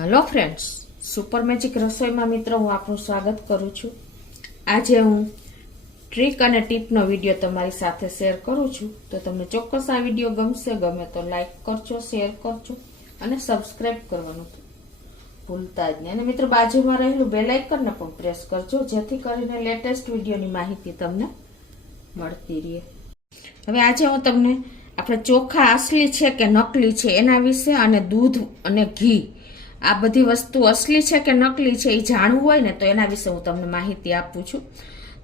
Hello friends, super magic રસોઈમાં મિત્રો હું આપનું સ્વાગત કરું છું. આજે હું ટ્રીક અને ટીપનો વિડીયો તમારી સાથે શેર કરું છું. તો તમને ચોક્કસ આ વિડીયો ગમશે. ગમે તો લાઈક કરજો, શેર કરજો અને સબસ્ક્રાઈબ કરવાનું ભૂલતા જ નહીં. અને મિત્રો બાજુમાં રહેલું બેલ આઇકનને પણ પ્રેસ કરજો, જેથી કરીને લેટેસ્ટ વિડીયોની માહિતી તમને મળતી રહે. હવે આજે હું તમને આપણે ચોખા અસલી છે કે નકલી છે એના વિશે, અને દૂધ અને ઘી આ બધી વસ્તુ અસલી છે કે નકલી છે એ જાણવું હોય ને તો એના વિશે હું તમને માહિતી આપું છું.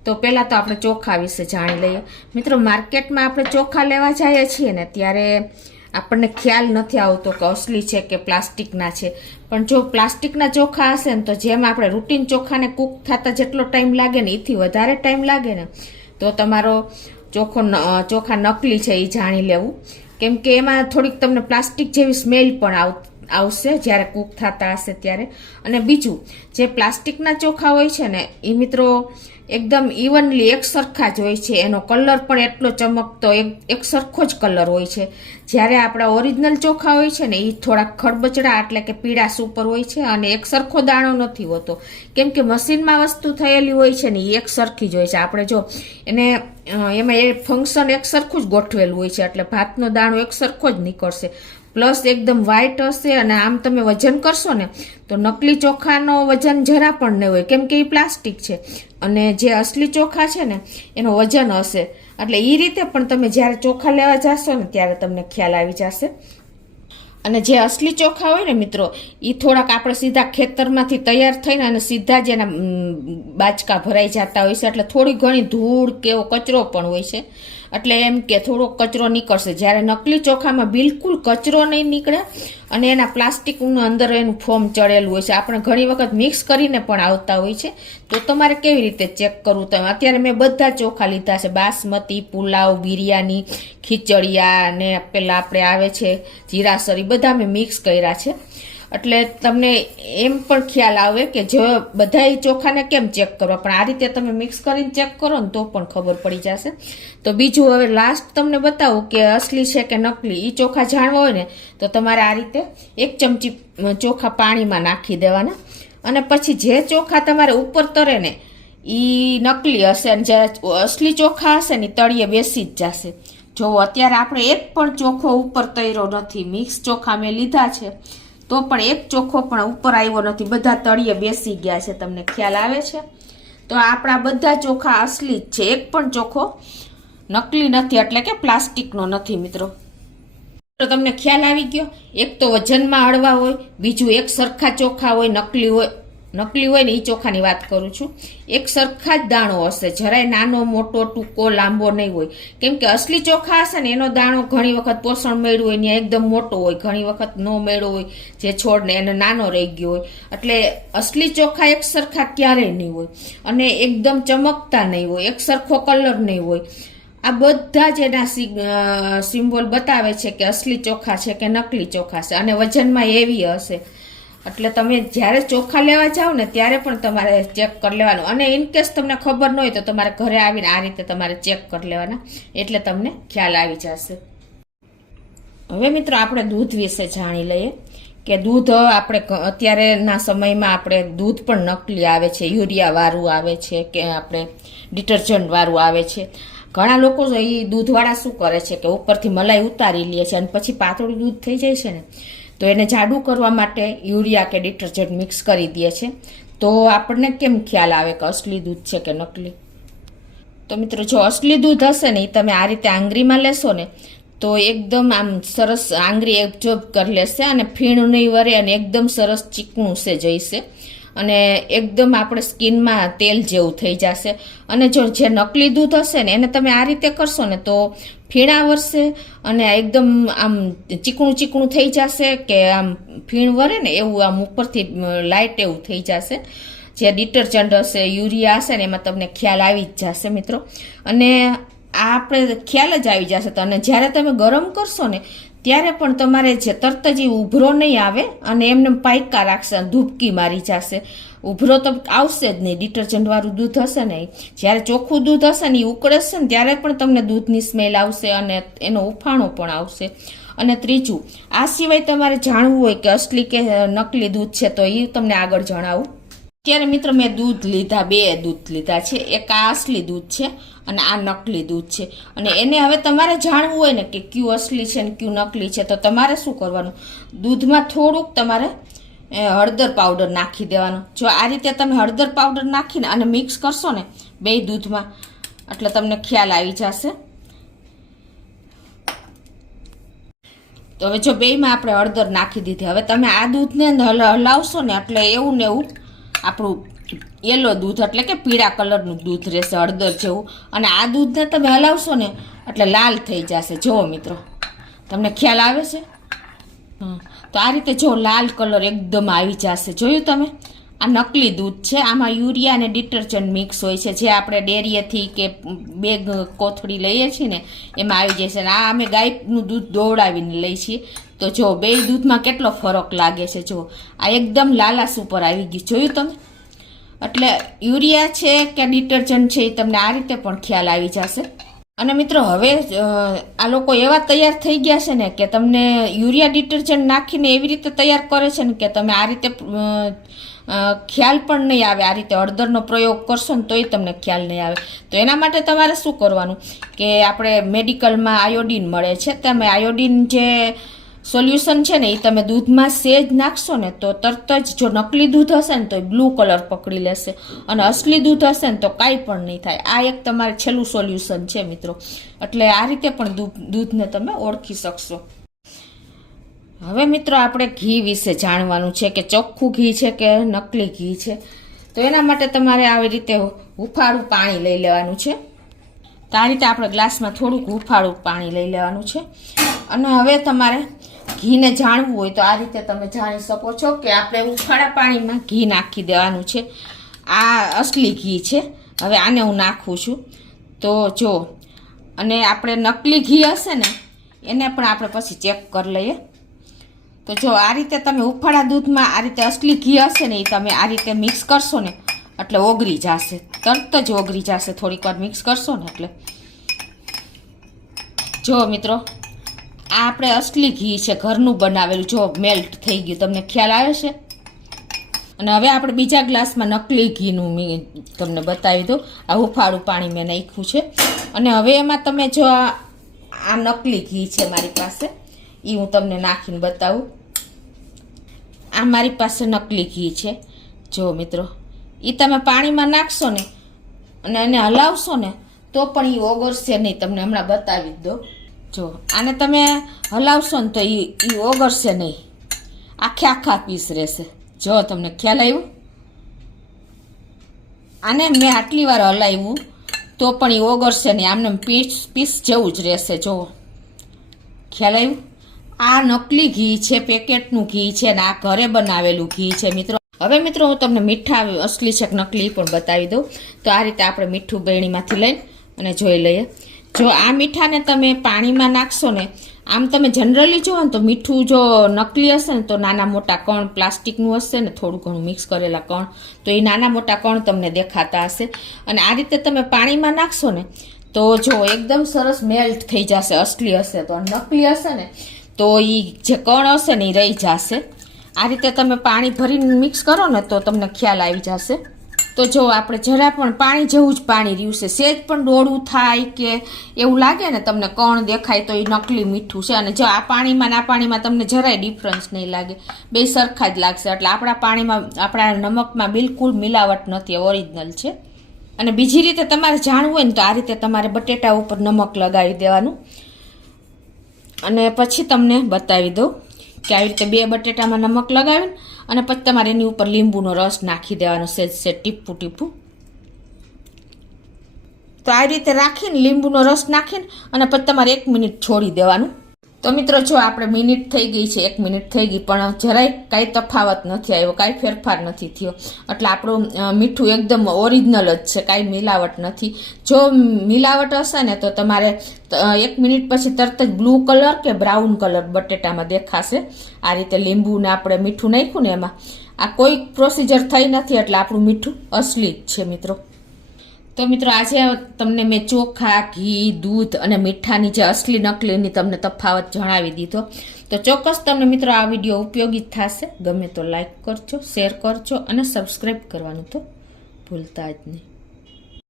તો પહેલા તો આપણે ચોખા વિશે જાણી લઈએ. મિત્રો માર્કેટમાં આપણે ચોખા લેવા જઈએ છીએ ને ત્યારે આપણને ખ્યાલ નથી આવતો કે અસલી છે કે પ્લાસ્ટિકના છે. પણ જો પ્લાસ્ટિકના ચોખા હશે ને તો જેમ આપણે રૂટીન ચોખાને કૂક થતા જેટલો ટાઈમ લાગે ને એથી વધારે ટાઈમ લાગે ને તો તમારો ચોખા નકલી છે એ જાણી લેવું. કેમ કે એમાં થોડીક તમને પ્લાસ્ટિક જેવી સ્મેલ પણ આવશે જ્યારે કૂક થતા હશે ત્યારે. અને બીજું, જે પ્લાસ્ટિકના ચોખા હોય છે ને એ મિત્રો એકદમ ઇવનલી એક સરખા જ હોય છે. એનો કલર પણ એટલો ચમકતો એક સરખો જ કલર હોય છે. જ્યારે આપણા ઓરિજિનલ ચોખા હોય છે ને એ થોડાક ખરબચડા એટલે કે પીળાશ ઉપર હોય છે અને એક સરખો દાણો નથી હોતો. કેમ કે મશીનમાં વસ્તુ થયેલી હોય છે ને એ એક સરખી જ હોય છે. આપણે જો એને એમાં એ ફંક્શન એક સરખું જ ગોઠવેલું હોય છે એટલે ભાતનો દાણો એક સરખો જ નીકળશે. પ્લસ એકદમ વ્હાઈટ હશે. અને આમ તમે વજન કરશો ને તો નકલી ચોખાનો વજન જરા પણ નહીં હોય, કેમ કે એ પ્લાસ્ટિક છે. અને જે અસલી ચોખા છે ને એનો વજન હશે. એટલે એ રીતે પણ તમે જ્યારે ચોખા લેવા જશો ને ત્યારે તમને ખ્યાલ આવી જશે. અને જે અસલી ચોખા હોય ને મિત્રો એ થોડાક આપણે સીધા ખેતરમાંથી તૈયાર થઈને અને સીધા જ એના બાચકા ભરાઈ જતા હોય છે. એટલે થોડી ઘણી ધૂળ કે એવો કચરો પણ હોય છે. એટલે એમ કે થોડોક કચરો નીકળશે. જ્યારે નકલી ચોખામાં બિલકુલ કચરો નહીં નીકળે અને એના પ્લાસ્ટિકનું અંદર એનું ફોર્મ ચડેલું હોય છે. આપણે ઘણી વખત મિક્સ કરીને પણ આવતા હોય છે. તો તમારે કેવી રીતે ચેક કરવું? તમે અત્યારે મેં બધા ચોખા લીધા છે: બાસમતી, પુલાવ, બિરયાની, ખીચડિયા અને પેલા આપણે આવે છે જીરાસરી, બધા મેં મિક્સ કર્યા છે. એટલે તમને એમ પણ ખ્યાલ આવે કે જો બધા ચોખાને કેમ ચેક કરવા, પણ આ રીતે તમે મિક્સ કરીને ચેક કરો ને તો પણ ખબર પડી જશે. તો બીજું હવે લાસ્ટ તમને બતાવું કે અસલી છે કે નકલી. એ ચોખા જાણવા હોય ને તો તમારે આ રીતે 1 ચમચી ચોખા પાણીમાં નાખી દેવાના. અને પછી જે ચોખા તમારે ઉપર તરે ને એ નકલી હશે અને જ્યારે અસલી ચોખા હશે ને તળિયે બેસી જ જશે. જો અત્યારે આપણે એક પણ ચોખો ઉપર તર્યો નથી. મિક્સ ચોખા મેં લીધા છે તો પણ એક ચોખ્ખો પણ ઉપર આવ્યો નથી. બધા તળિયે બેસી ગયા છે. તમને ખ્યાલ આવે છે? તો આપણા બધા ચોખા અસલી જ છે. એક પણ ચોખ્ખો નકલી નથી, એટલે કે પ્લાસ્ટિકનો નથી. મિત્રો તો તમને ખ્યાલ આવી ગયો. એક તો વજનમાં હળવા હોય, બીજું એક સરખા ચોખા હોય. નકલી હોય ને એ ચોખાની વાત કરું છું. એક સરખા જ દાણો હશે, જરાય નાનો મોટો ટૂંકો લાંબો નહીં હોય. કેમ કે અસલી ચોખા હશે ને એનો દાણો ઘણી વખત પોષણ મેળવ્યું હોય ને એકદમ મોટો હોય, ઘણી વખત ન મેળવ્યો હોય જે છોડને એને નાનો રહી ગયો હોય. એટલે અસલી ચોખા એક સરખા ક્યારેય નહીં હોય અને એકદમ ચમકતા નહીં હોય, એક સરખો કલર નહીં હોય. આ બધા જ એના સિમ્બોલ બતાવે છે કે અસલી ચોખા છે કે નકલી ચોખા છે. અને વજનમાં એવી હશે. એટલે તમે જ્યારે ચોખા લેવા જાઓ ને ત્યારે પણ તમારે ચેક કરી લેવાનું. અને ઇનકેસ તમને ખબર ન હોય તો તમારે ઘરે આવીને આ રીતે તમારે ચેક કરી લેવાના, એટલે તમને ખ્યાલ આવી જશે. હવે મિત્રો આપણે દૂધ વિશે જાણી લઈએ કે દૂધ આપણે અત્યારેના સમયમાં આપણે દૂધ પણ નકલી આવે છે, યુરિયા વાળું આવે છે કે આપણે ડિટર્જન્ટ વાળું આવે છે. ઘણા લોકો એ દૂધવાળા શું કરે છે કે ઉપરથી મલાઈ ઉતારી લે છે અને પછી પાતળું દૂધ થઈ જાય છે ને તો એને જાડું કરવા માટે યુરિયા કે ડિટર્જન્ટ મિક્સ કરી દે છે. તો આપણને કેમ ખ્યાલ આવે કે અસલી દૂધ છે કે નકલી? તો મિત્રો જો અસલી દૂધ હશે ને એ તમે આ રીતે આંગળીમાં લેશો ને તો એકદમ આમ સરસ આંગળી એબ્ઝોર્બ કરી લેશે અને ફીણ નહીં વરે અને એકદમ સરસ ચીકણું છે જઈશે અને એકદમ આપણે સ્કિનમાં તેલ જેવું થઈ જશે. અને જો જે નકલી દૂધ હશે ને એને તમે આ રીતે કરશો ને તો ફીણા વરસે અને એકદમ આમ ચીકણું થઈ જશે કે આમ ફીણ વરે ને એવું આમ ઉપરથી લાઇટ એવું થઈ જશે. જે ડિટર્જન્ટ હશે, યુરિયા હશે ને એમાં તમને ખ્યાલ આવી જ જશે મિત્રો. અને આ આપણે ખ્યાલ જ આવી જશે. તો અને જ્યારે તમે ગરમ કરશો ને ત્યારે પણ તમારે જે તરત જ ઉભરો નહીં આવે અને એમને પાયકા રાખશે, ધૂપકી મારી જશે. ઉભરો તો આવશે જ નહીં. ડિટર્જન્ટ વાળું દૂધ હશે ને જ્યારે ચોખ્ખું દૂધ હશે ને એ ઉકળશે ને ત્યારે પણ તમને દૂધની સ્મેલ આવશે અને એનો ઉફાણો પણ આવશે. અને ત્રીજું, આ સિવાય તમારે જાણવું હોય કે અસલી કે નકલી દૂધ છે તો એ તમને આગળ જણાવું. ત્યારે મિત્રો મેં દૂધ લીધા, 2 દૂધ લીધા છે. એક આ અસલી દૂધ છે અને આ નકલી દૂધ છે. અને એને હવે તમારે જાણવું હોય ને કે કયું અસલી છે ને કયું નકલી છે તો તમારે શું કરવાનું, દૂધમાં થોડુંક તમારે હળદર પાવડર નાખી દેવાનું. જો આ રીતે તમે હળદર પાવડર નાખીને અને મિક્સ કરશો ને 2 દૂધમાં એટલે તમને ખ્યાલ આવી જશે. તો હવે જો 2માં આપણે હળદર નાખી દીધી. હવે તમે આ દૂધને હલાવશો ને એટલે એવું ને એવું આપણું યલો દૂધ એટલે કે પીળા કલરનું દૂધ રહેશે, હળદર જેવું. અને આ દૂધને તમે હલાવશો ને એટલે લાલ થઈ જશે. જુઓ મિત્રો, તમને ખ્યાલ આવે છે? તો આ રીતે જો લાલ કલર એકદમ આવી જશે. જોયું તમે? આ નકલી દૂધ છે. આમાં યુરિયા અને ડિટર્જન્ટ મિક્સ હોય છે, જે આપણે ડેરીએથી કે 2 કોથળી લઈએ છીએ ને એમાં આવી જાય છે. અને આ અમે ગાયનું દૂધ દોવડાવીને લઈએ છીએ. તો જો 2 દૂધમાં કેટલો ફરક લાગે છે. જો આ એકદમ લાલાશ ઉપર આવી ગયું. જોયું તમે? એટલે યુરિયા છે કે ડિટર્જન્ટ છે એ તમને આ રીતે પણ ખ્યાલ આવી જશે. અને મિત્રો હવે આ લોકો એવા તૈયાર થઈ ગયા છે ને કે તમને યુરિયા ડિટર્જન્ટ નાખીને એવી રીતે તૈયાર કરે છે ને કે તમે આ રીતે ખ્યાલ પણ નહીં આવે. આ રીતે હળદરનો પ્રયોગ કરશો ને તોય તમને ખ્યાલ નહીં આવે. તો એના માટે તમારે શું કરવાનું કે આપણે મેડિકલમાં આયોડીન મળે છે. તમે આયોડીન જે સોલ્યુશન છે ને એ તમે દૂધમાં સેજ નાખશો ને તો તરત જ, જો નકલી દૂધ હશે ને તો બ્લુ કલર પકડી લેશે અને અસલી દૂધ હશે ને તો કાંઈ પણ નહીં થાય. આ એક તમારે છેલ્લું સોલ્યુશન છે મિત્રો. એટલે આ રીતે પણ દૂધને તમે ઓળખી શકશો. હવે મિત્રો આપણે ઘી વિશે જાણવાનું છે કે ચોખ્ખું ઘી છે કે નકલી ઘી છે. તો એના માટે તમારે આવી રીતે હુંફાળું પાણી લઈ લેવાનું છે. તો આ રીતે આપણે ગ્લાસમાં થોડુંક હુંફાળું પાણી લઈ લેવાનું છે. અને હવે તમારે ઘીને જાણવું હોય તો આ રીતે તમે જાણી શકો છો કે આપણે હુંફાળા પાણીમાં ઘી નાખી દેવાનું છે. આ અસલી ઘી છે. હવે આને હું નાખું છું. તો જો, અને આપણે નકલી ઘી હશે ને એને પણ આપણે પછી ચેક કરી લઈએ. તો જો આ રીતે તમે હુંફાળા દૂધમાં આ રીતે અસલી ઘી હશે ને એ તમે આ રીતે મિક્સ કરશો ને એટલે ઓગળી જશે, તરત જ ઓગળી જશે. થોડીક વાર મિક્સ કરશો ને એટલે. જો મિત્રો, આ આપણે અસલી ઘી છે, ઘરનું બનાવેલું. જો મેલ્ટ થઈ ગયું, તમને ખ્યાલ આવે છે? અને હવે આપણે બીજા ગ્લાસમાં નકલી ઘીનું તમને બતાવી દઉં. આ હુંફાળું પાણી મેં નાખ્યું છે. અને હવે એમાં તમે જો આ નકલી ઘી છે મારી પાસે, એ હું તમને નાખીને બતાવું. આ મારી પાસે નકલી ઘી છે. જો મિત્રો, એ તમે પાણીમાં નાખશો ને અને એને હલાવશો ને તો પણ એ ઓગળશે નહીં. તમને હમણાં બતાવી જ દો. જો આને તમે હલાવશો ને તો એ ઓગળશે નહીં, આખા પીસ રહેશે. જો તમને ખ્યાલ આવ્યું? આને મેં આટલી વાર હલાવ્યું તો પણ એ ઓગળશે નહીં, આમને પીસ જેવું જ રહેશે. જો ખ્યાલ આવ્યું? આ નકલી ઘી છે, પેકેટનું ઘી છે ને આ ઘરે બનાવેલું ઘી છે મિત્રો. હવે મિત્રો હું તમને મીઠા અસલી છે કે નકલી પણ બતાવી દઉં. તો આ રીતે આપણે મીઠું બેણીમાંથી લઈને અને જોઈ લઈએ. જો આ મીઠાને તમે પાણીમાં નાખશો ને, આમ તમે જનરલી જુઓ ને તો મીઠું જો નકલી હશે ને તો નાના મોટા કણ પ્લાસ્ટિકનું હશે ને થોડું ઘણું મિક્સ કરેલા કણ, તો એ નાના મોટા કણ તમને દેખાતા હશે. અને આ રીતે તમે પાણીમાં નાખશો ને તો જો એકદમ સરસ મેલ્ટ થઈ જશે. અસલી હશે તો, નકલી હશે ને તો એ જે કણ હશે ને એ રહી જશે. આ રીતે તમે પાણી ભરીને મિક્સ કરો ને તો તમને ખ્યાલ આવી જશે. તો જો આપણે જરા પણ પાણી જેવું જ પાણી રહ્યું છે, સેજ પણ ડોળું થાય કે એવું લાગે ને તમને કણ દેખાય તો એ નકલી મીઠું છે. અને જો આ પાણીમાં ના પાણીમાં તમને જરાય ડિફરન્સ નહીં લાગે, બે સરખા જ લાગશે. એટલે આપણા પાણીમાં, આપણા નમકમાં બિલકુલ મિલાવટ નથી, ઓરિજિનલ છે. અને બીજી રીતે તમારે જાણવું હોય ને તો આ રીતે તમારે બટેટા ઉપર નમક લગાવી દેવાનું. અને પછી તમને બતાવી દઉં કે આવી રીતે 2 બટેટામાં નમક લગાવીને અને પછી તમારે એની ઉપર લીંબુનો રસ નાખી દેવાનો, સેજ ટીપું. તો આ રીતે રાખીને લીંબુનો રસ નાખીને અને પછી તમારે 1 મિનિટ છોડી દેવાનું. તો મિત્રો જો આપણે મિનિટ થઈ ગઈ છે, 1 મિનિટ થઈ ગઈ, પણ જરાય કાંઈ તફાવત નથી આવ્યો, કાંઈ ફેરફાર નથી થયો. એટલે આપણું મીઠું એકદમ ઓરિજિનલ જ છે, કાંઈ મિલાવટ નથી. જો મિલાવટ હશે ને તો તમારે 1 મિનિટ પછી તરત જ બ્લુ કલર કે બ્રાઉન કલર બટેટામાં દેખાશે. આ રીતે લીંબુને આપણે મીઠું નાખ્યું ને એમાં આ કોઈ પ્રોસિજર થઈ નથી, એટલે આપણું મીઠું અસલી જ છે મિત્રો. તો મિત્રો આજે તમને મેં ચોખા, ઘી, દૂધ અને મીઠાની જે અસલી નકલીની તમને તફાવત જણાવી દીધો. તો ચોક્કસ તમને મિત્રો આ વિડીયો ઉપયોગી થશે. ગમે તો લાઈક કરજો, શેર કરજો અને સબસ્ક્રાઈબ કરવાનું તો ભૂલતા જ નહીં.